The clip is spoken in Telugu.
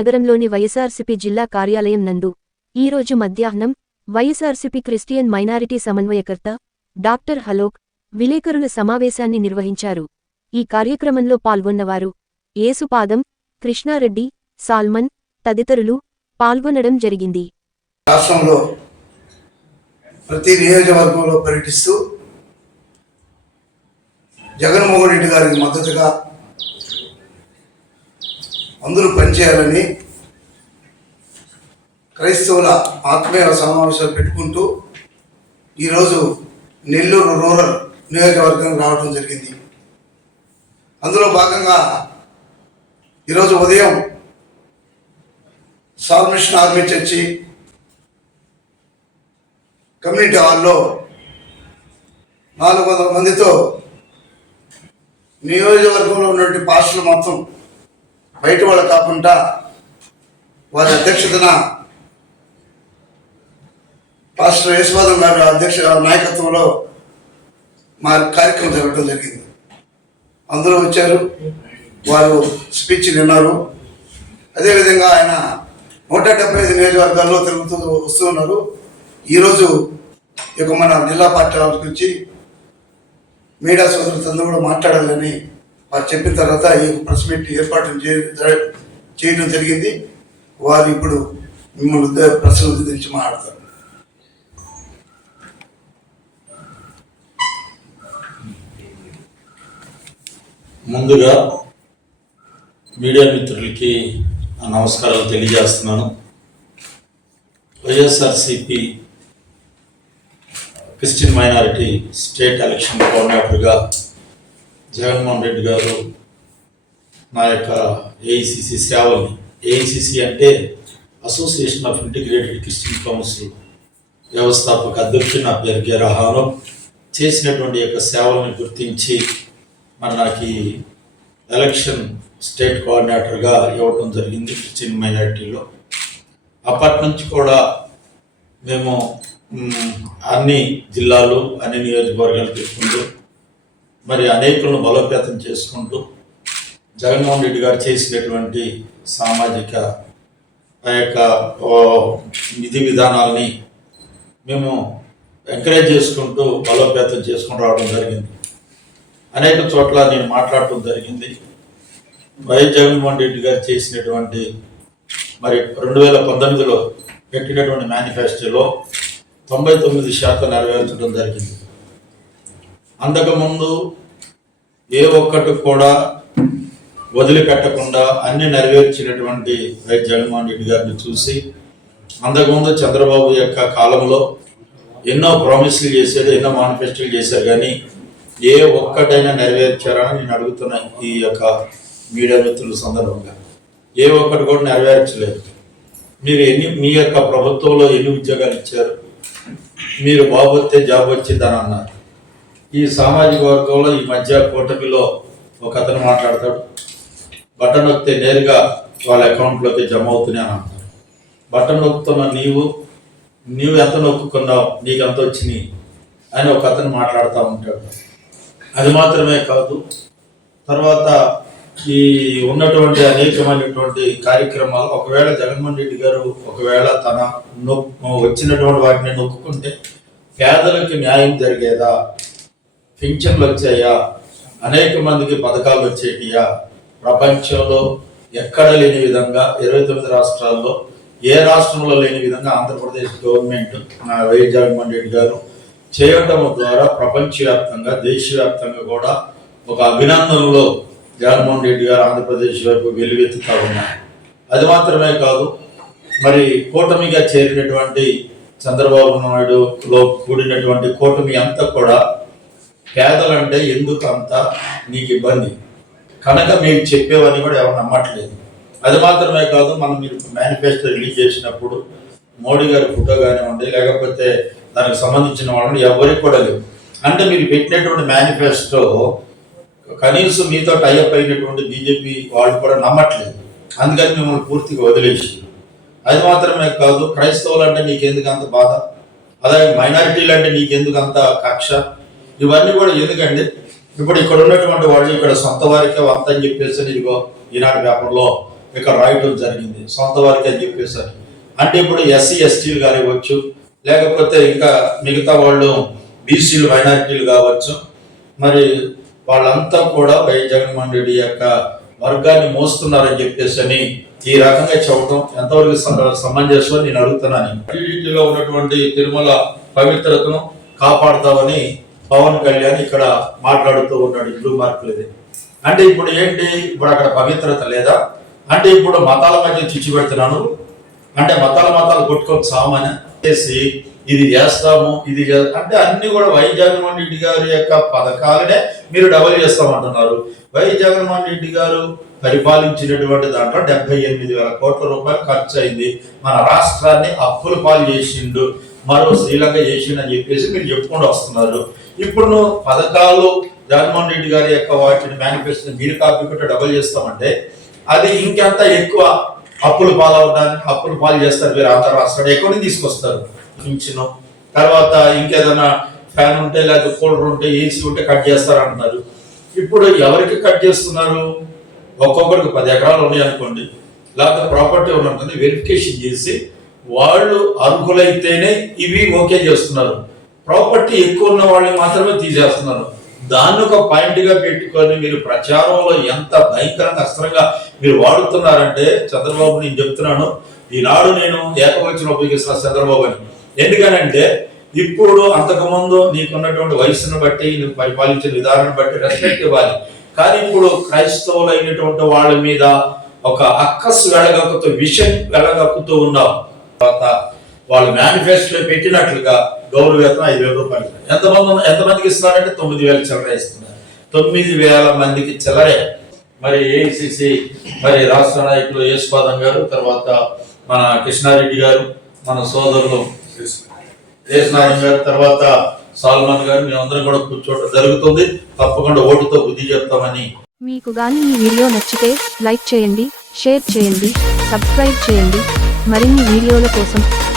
నగరంలోని వైఎస్ఆర్సీపీ జిల్లా కార్యాలయం నందు ఈరోజు మధ్యాహ్నం వైఎస్ఆర్సీపీ క్రిస్టియన్ మైనారిటీ సమన్వయకర్త డాక్టర్ హలోక్ విలేకరుల సమావేశాన్ని నిర్వహించారు. ఈ కార్యక్రమంలో పాల్గొన్నవారు ఏసుపాదం కృష్ణారెడ్డి సాల్మన్ తదితరులు పాల్గొనడం జరిగింది. రాష్ట్రంలో ప్రతి నియోజకవర్గంలో పర్యటిస్తూ జగన్మోహన్ రెడ్డి గారికి మద్దతుగా అందరూ పనిచేయాలని క్రైస్తవుల ఆత్మీయ సమావేశాలు పెట్టుకుంటూ ఈరోజు నెల్లూరు రూరల్ నియోజకవర్గం రావడం జరిగింది. అందులో భాగంగా ఈరోజు ఉదయం సాల్మిషన్ ఆర్మీ చర్చి కమ్యూనిటీ హాల్లో నాలుగు వందల మందితో నియోజకవర్గంలో ఉన్నటువంటి పాస్టర్లు మొత్తం బయట వాళ్ళు కాకుండా వారి అధ్యక్షతన పాస్టర్ యశ్వాదం గారు అధ్యక్ష నాయకత్వంలో మా కార్యక్రమం జరగడం జరిగింది. అందరూ వచ్చారు వారు స్పీచ్ విన్నారు. అదేవిధంగా ఆయన నూట డెబ్బై ఐదు నియోజకవర్గాల్లో తిరుగుతూ వస్తూ ఉన్నారు. ఈరోజు ఇక మన జిల్లా పార్టీ వాళ్ళ గురించి మీడియా సోదరులతో కూడా మాట్లాడాలని వారు చెప్పిన తర్వాత ఈ ప్రెస్ మీట్ ఏర్పాటు చేయడం జరిగింది. వారు ఇప్పుడు మిమ్మల్ని ఉద్ద- ప్రశ్నలు ఉద్దేశించి మాట్లాడతారు. ముందుగా మీడియా మిత్రులకి నమస్కారాలు తెలియజేస్తున్నాను. YSRCP Christian minority state election కోఆర్డినేటర్గా Jaganmohan Reddy garu నా యొక్క ఏఐసిసి సేవల్ని ఏఐసిసి అంటే association of integrated Christian council వ్యవస్థాపక అధ్యక్షుడు నా పేరు కె రహాను. చేసినటువంటి యొక్క సేవలను గుర్తించి మరి నాకు ఈ ఎలక్షన్ స్టేట్ కోఆర్డినేటర్గా ఇవ్వడం జరిగింది క్రిస్టియన్ మైనారిటీలో అప్పటి నుంచి కూడా మేము అన్ని జిల్లాలు అన్ని నియోజకవర్గాలు తీసుకుంటూ మరి అనేకులను బలోపేతం చేసుకుంటూ జగన్మోహన్ రెడ్డి గారు చేసినటువంటి సామాజిక ఆ యొక్క విధి విధానాలని మేము ఎంకరేజ్ చేసుకుంటూ బలోపేతం చేసుకుని రావడం జరిగింది. అనేక చోట్ల నేను మాట్లాడటం జరిగింది. వైఎస్ జగన్మోహన్ రెడ్డి గారు చేసినటువంటి మరి రెండు వేల పంతొమ్మిదిలో పెట్టినటువంటి మేనిఫెస్టోలో తొంభై తొమ్మిది శాతం నెరవేర్చడం జరిగింది. అంతకుముందు ఏ ఒక్కటి కూడా వదిలిపెట్టకుండా అన్ని నెరవేర్చినటువంటి వైఎస్ జగన్మోహన్ రెడ్డి గారిని చూసి అంతకుముందు చంద్రబాబు యొక్క కాలంలో ఎన్నో ప్రామిస్లు చేశారు ఎన్నో మేనిఫెస్టోలు చేశారు కానీ ఏ ఒక్కటైనా నెరవేర్చారని నేను అడుగుతున్న ఈ యొక్క మీడియా మిత్రుల సందర్భంగా. ఏ ఒక్కటి కూడా నెరవేర్చలేదు. మీరు ఎన్ని మీ యొక్క ప్రభుత్వంలో ఎన్ని ఉద్యోగాలు ఇచ్చారు? మీరు బాబు వస్తే జాబ్ వచ్చిందని అన్నారు. ఈ సామాజిక వర్గంలో ఈ మధ్య కూటమిలో ఒక అతను మాట్లాడతాడు. బటన్ నొక్కితే నేరుగా వాళ్ళ అకౌంట్లోకి జమ అవుతున్నాయి అని అంటారు బటన్ నొక్కుతున్న నీవు నీవు ఎంత నొక్కున్నావు నీకు ఎంత వచ్చినాయి అని ఒక అతను మాట్లాడుతూ ఉంటాడు. అది మాత్రమే కాదు తర్వాత ఈ ఉన్నటువంటి అనేకమైనటువంటి కార్యక్రమాలు ఒకవేళ జగన్మోహన్ రెడ్డి గారు ఒకవేళ తన నొక్కు వచ్చినటువంటి వాటిని నొక్కుంటే పేదలకు న్యాయం జరిగేదా? పింఛన్లు వచ్చాయా? అనేక మందికి పథకాలు వచ్చేటియా? ప్రపంచంలో ఎక్కడ లేని విధంగా ఇరవై తొమ్మిది రాష్ట్రాల్లో ఏ రాష్ట్రంలో లేని విధంగా ఆంధ్రప్రదేశ్ గవర్నమెంట్ ఆ, వైఎస్ జగన్మోహన్ రెడ్డి గారు చేయటం ద్వారా ప్రపంచవ్యాప్తంగా దేశవ్యాప్తంగా కూడా ఒక అభినందనలో జగన్మోహన్ రెడ్డి గారు ఆంధ్రప్రదేశ్ వైపు వెలువెత్తుతా ఉన్నారు. అది మాత్రమే కాదు మరి కూటమిగా చేరినటువంటి చంద్రబాబు నాయుడులో కూడినటువంటి కూటమి అంతా కూడా పేదలంటే ఎందుకు అంత నీకు ఇబ్బంది? కనుక మేము చెప్పేవని కూడా ఎవరు నమ్మట్లేదు. అది మాత్రమే కాదు మనం మీరు మేనిఫెస్టో రిలీజ్ చేసినప్పుడు మోడీ గారి ఫోటో కానివ్వండి లేకపోతే దానికి సంబంధించిన వాళ్ళని ఎవరికి కూడా లేవు. అంటే మీరు పెట్టినటువంటి మేనిఫెస్టో కనీసం మీతో టైఅప్ అయినటువంటి బీజేపీ వాళ్ళు కూడా నమ్మట్లేదు. అందుకని మిమ్మల్ని పూర్తిగా వదిలేసి అది మాత్రమే కాదు క్రైస్తవులు అంటే నీకెందుకు అంత బాధ? అలాగే మైనారిటీలు అంటే నీకెందుకు అంత కక్ష? ఇవన్నీ కూడా ఎందుకండి? ఇప్పుడు ఇక్కడ ఉన్నటువంటి వాళ్ళు ఇక్కడ సొంత వారికే వంత అని చెప్పేసి ఇదిగో ఈనాడు పేపర్లో ఇక్కడ రాయటం జరిగింది. సొంత వారికి అని చెప్పేసారు అంటే ఇప్పుడు ఎస్సీ ఎస్టీలు కానివ్వచ్చు లేకపోతే ఇంకా మిగతా వాళ్ళు బీసీలు మైనారిటీలు కావచ్చు మరి వాళ్ళంతా కూడా వై జగన్మోహన్ రెడ్డి యొక్క వర్గాన్ని మోస్తున్నారని చెప్పేసి అని ఈ రకంగా చెప్పడం ఎంతవరకు సమంజసం అని నేను అడుగుతున్నాను. టీడీపీలో ఉన్నటువంటి తిరుమల పవిత్రతను కాపాడుతామని పవన్ కళ్యాణ్ ఇక్కడ మాట్లాడుతూ ఉన్నాడు బ్లూ మార్క్ అంటే ఇప్పుడు ఏంటి? ఇప్పుడు అక్కడ పవిత్రత లేదా? అంటే ఇప్పుడు మతాల మధ్య చిచ్చి పెడుతున్నాను. అంటే మతాల మతాలు కొట్టుకొని సామాన్య చేసి ఇది చేస్తాము ఇది అంటే అన్ని కూడా వై జగన్మోహన్ రెడ్డి గారి యొక్క పథకాలనే మీరు డబల్ చేస్తామంటున్నారు. వై జగన్మోహన్ రెడ్డి గారు పరిపాలించినటువంటి దాంట్లో డెబ్బై ఎనిమిది వేల కోట్ల రూపాయలు ఖర్చు అయింది. మన రాష్ట్రాన్ని అప్పుల పాలు చేసిండు మరో శ్రీలంక చేసిండు అని చెప్పేసి మీరు చెప్పుకుంటూ వస్తున్నారు. ఇప్పుడు నువ్వు పథకాలు జగన్మోహన్ రెడ్డి గారి యొక్క వాటిని మేనిఫెస్టో మీరు కాపీ కొట్టి డబుల్ చేస్తామంటే అది ఇంకెంత ఎక్కువ అప్పులు పాలవడానికి అప్పులు పాలు చేస్తారు మీరు ఆంధ్ర రాష్ట్రాలు ఎక్కడి నుంచి తీసుకొస్తారు? పింఛను తర్వాత ఇంకేదైనా ఫ్యాన్ ఉంటే లేదా కూలర్ ఉంటే ఏసీ ఉంటే కట్ చేస్తారు అంటున్నారు ఇప్పుడు ఎవరికి కట్ చేస్తున్నారు? ఒక్కొక్కరికి పది ఎకరాలు ఉన్నాయి అనుకోండి. లేకపోతే ప్రాపర్టీ ఉన్నది వెరిఫికేషన్ చేసి వాళ్ళు అర్హులైతేనే ఇవి ఓకే చేస్తున్నారు. ప్రాపర్టీ ఎక్కువ ఉన్న వాళ్ళని మాత్రమే తీసేస్తున్నారు దాన్ని ఒక పాయింట్గా పెట్టుకొని మీరు ప్రచారంలో ఎంత భయంకరంగా అస్త్రంగా మీరు వాడుతున్నారంటే చంద్రబాబు నేను చెప్తున్నాను ఈనాడు నేను ఏకవచనం ఉపయోగిస్తున్నా చంద్రబాబు అని ఎందుకనంటే ఇప్పుడు అంతకుముందు నీకున్నటువంటి వయసును బట్టి నువ్వు పరిపాలించిన విధానాన్ని బట్టి రెస్పెక్ట్ ఇవ్వాలి కానీ ఇప్పుడు క్రైస్తవులైనటువంటి వాళ్ళ మీద ఒక అక్కస్ వెళ్ళగక్కుతూ విషయం వెళ్ళగక్కుతూ ఉన్నావు తర్వాత వాళ్ళు మేనిఫెస్టోలో పెట్టినట్లుగా గౌరవ వేతనం ఐదు వేల రూపాయలు ఎంతమంది ఎంతమందికి ఇస్తున్నారంటే తొమ్మిది వేల చిల్లర ఇస్తున్నారు. తొమ్మిది వేల మందికి చిల్లరే. మరి ఏఐసిసి మరి రాష్ట్ర నాయకులు యేసుపాదం గారు తర్వాత మన కృష్ణారెడ్డి గారు మన సోదరులు దేశనారాయణ గారు తర్వాత సాల్మాన్ గారు మేమందరం కూడా కూర్చోవడం జరుగుతుంది. తప్పకుండా ఓటుతో బుద్ధి చెప్తామని మీకు గాని ఈ వీడియో నచ్చితే లైక్ చేయండి షేర్ చేయండి సబ్స్క్రైబ్ చేయండి. మరిన్ని వీడియోల కోసం